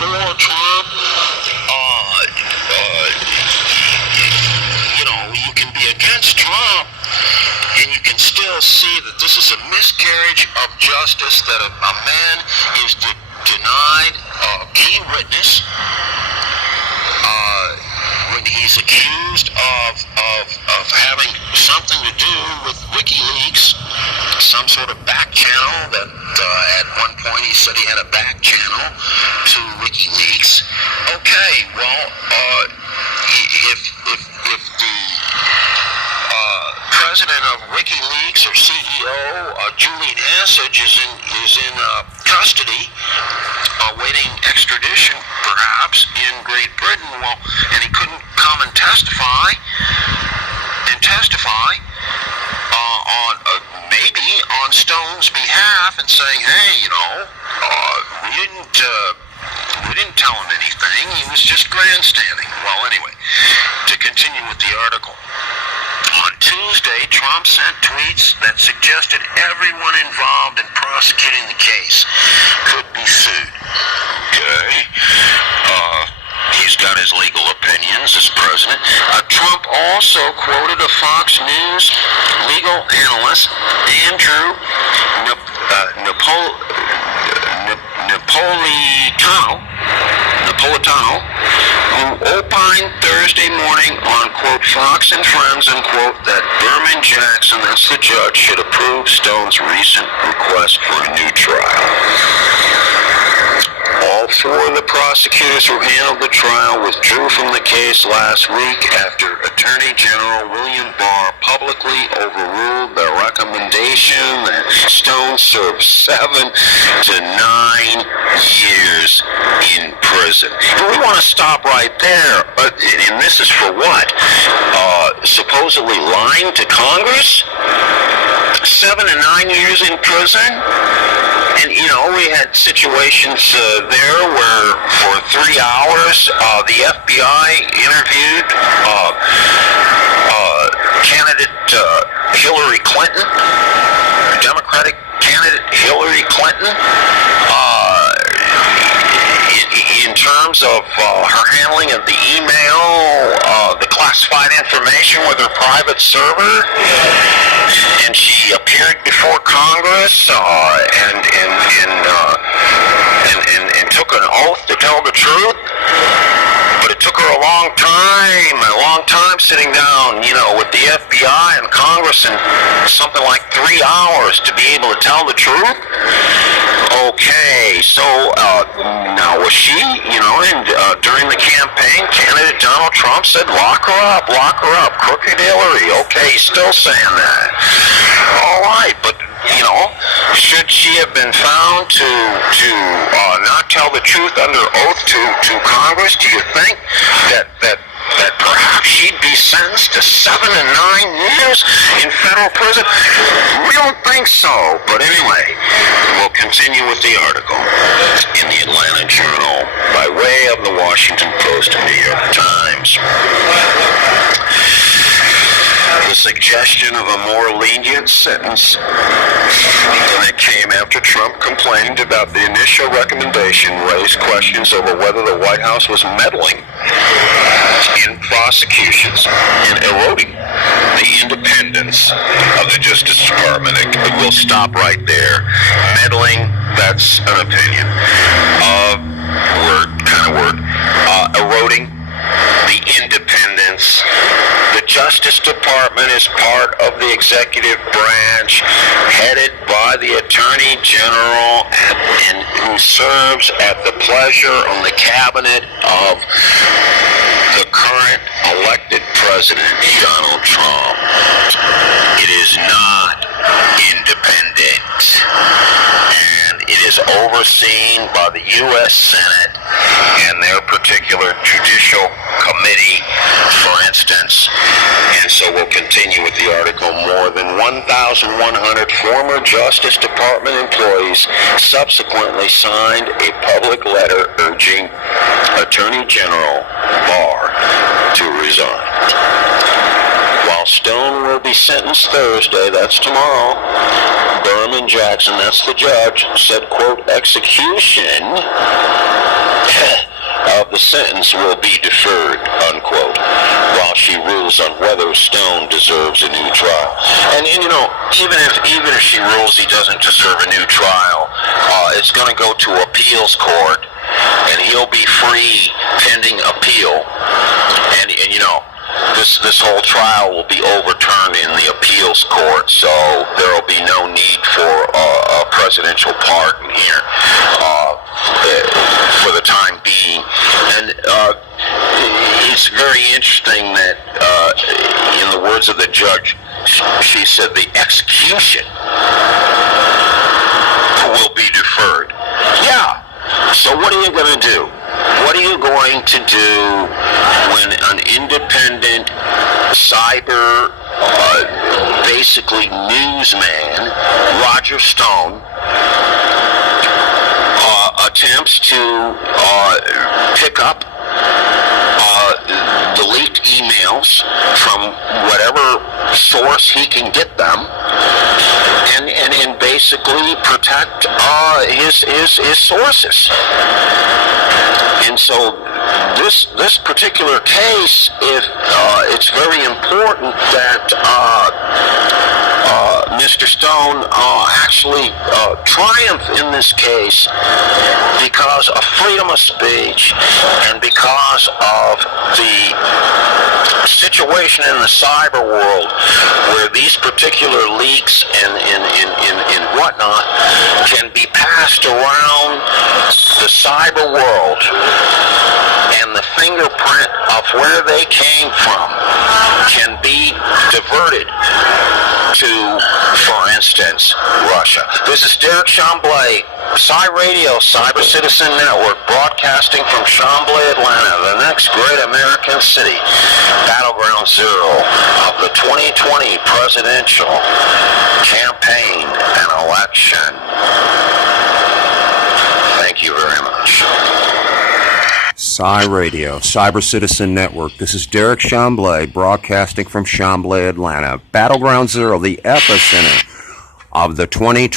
for Trump. You can be against Trump, and you can still see that this is a miscarriage of justice, that a man is denied a key witness when he's accused of having something to do with WikiLeaks, some sort of back channel that at one point he said he had a back channel to WikiLeaks. Okay, well, if the president of WikiLeaks or CEO Julian Assange is in custody, awaiting extradition, perhaps in Great Britain, well, and he couldn't come and testify on maybe on Stone's behalf and saying, hey, we didn't tell him anything. He was just grandstanding. Well, anyway, to continue with the article. On Tuesday, Trump sent tweets that suggested everyone involved in prosecuting the case could be sued. Okay. He's got his legal opinions as president. Trump also quoted a Fox News legal analyst, Andrew Napolitano, who opined Thursday morning on, quote, Fox and Friends, unquote, that Berman Jackson, that's the judge, should approve Stone's recent request for a new trial. All four of the prosecutors who handled the trial withdrew from the case last week after Attorney General William Barr publicly overruled their recommendation that Stone serve 7 to 9 years in prison. And we want to stop right there. And this is for what? Supposedly lying to Congress? 7 to 9 years in prison? And, we had situations there where for 3 hours the FBI interviewed candidate Hillary Clinton, Democratic candidate Hillary Clinton, in terms of her handling of the email, the classified information with her private server, and she appeared before Congress and took an oath to tell the truth. But it took her a long time sitting down, with the FBI and Congress in something like 3 hours to be able to tell the truth. Okay, so now was she, and during the campaign, candidate Donald Trump said, lock her up, crooked Hillary. Okay, he's still saying that. All right, but should she have been found to not tell the truth under oath to Congress? Do you think that perhaps she'd be sentenced to 7 to 9 years in federal prison? We don't think so. But anyway, we'll continue with the article in the Atlanta Journal by way of the Washington Post and New York Times. The suggestion of a more lenient sentence that came after Trump complained about the initial recommendation raised questions over whether the White House was meddling in prosecutions and eroding the independence of the Justice Department. We'll stop right there. Meddling, that's an opinion. Eroding the independence. The Justice Department is part of the executive branch, headed by the Attorney General, and who serves at the pleasure on the cabinet of the current elected president, Donald Trump. It is not independent, and it is overseen by the U.S. Senate and their particular judicial committee, for instance. And so we'll continue with the article. More than 1,100 former Justice Department employees subsequently signed a public letter urging Attorney General Barr to resign. While Stone will be sentenced Thursday, that's tomorrow, Berman Jackson, that's the judge, said, quote, execution of the sentence will be deferred, unquote, while she rules on whether Stone deserves a new trial. And you know, even if she rules he doesn't deserve a new trial, it's going to go to appeals court, and he'll be free pending appeal. And you know, this whole trial will be overturned in the appeals court, so there will be no need for a presidential pardon here for the time being. And it's very interesting that, in the words of the judge, she said the execution will be deferred. Yeah. So what are you going to do? What are you going to do when an independent cyber, basically newsman, Roger Stone, attempts to pick up the leaked emails from whatever source he can get them, and basically protect his sources? And so this particular case, it's very important that Mr. Stone actually triumph in this case because of freedom of speech and because of the situation in the cyber world where these particular leaks and whatnot can be passed around the cyber world, and the fingerprint of where they came from can be diverted to, for instance, Russia. This is Derekh Chamblee, CYRADYO, Cyber Citizen Network, broadcasting from Chamblee, Atlanta, the next great American city, battleground zero of the 2020 presidential campaign and election. Thank you very much. CYRADYO, Cyber Citizen Network. This is Derekh Chamblee, broadcasting from Chamblee, Atlanta. Battleground Zero, the epicenter of the 2020